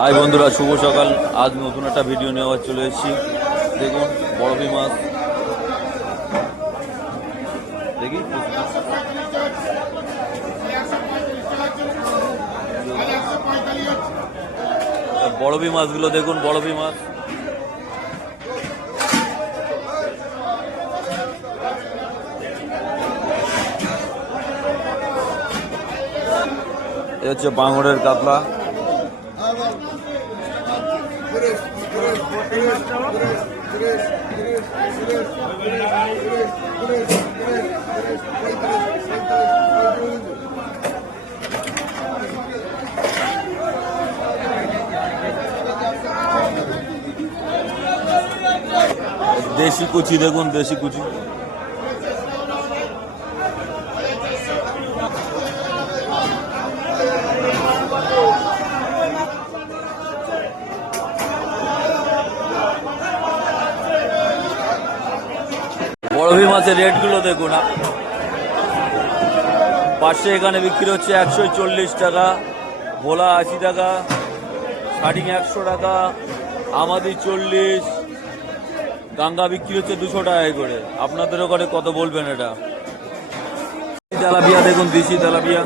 High বন্ধুরা, শুভ সকাল। আজ নতুন একটা ভিডিও নিয়ে আবার চলে এসেছি। দেখুন বরফি মাছ, দেখি বরফি মাছগুলো দেখুন, বরফি মাছ। এ হচ্ছে বাঙড়ের কাতলা। দেশি কুচি দেখুন, দেশি কুচি। বরফি মাছের রেটগুলো দেখুন। পাশে এখানে বিক্রি হচ্ছে 140 টাকা, ভোলা 80 টাকা, শাটিং 100 টাকা, আমাদি 40, গাঙ্গা বিক্রি হচ্ছে 200 টাকায় করে। আপনাদের ওখানে কত বলবেন এটা? তেলাপিয়া দেখুন, দেশি তেলাপিয়া।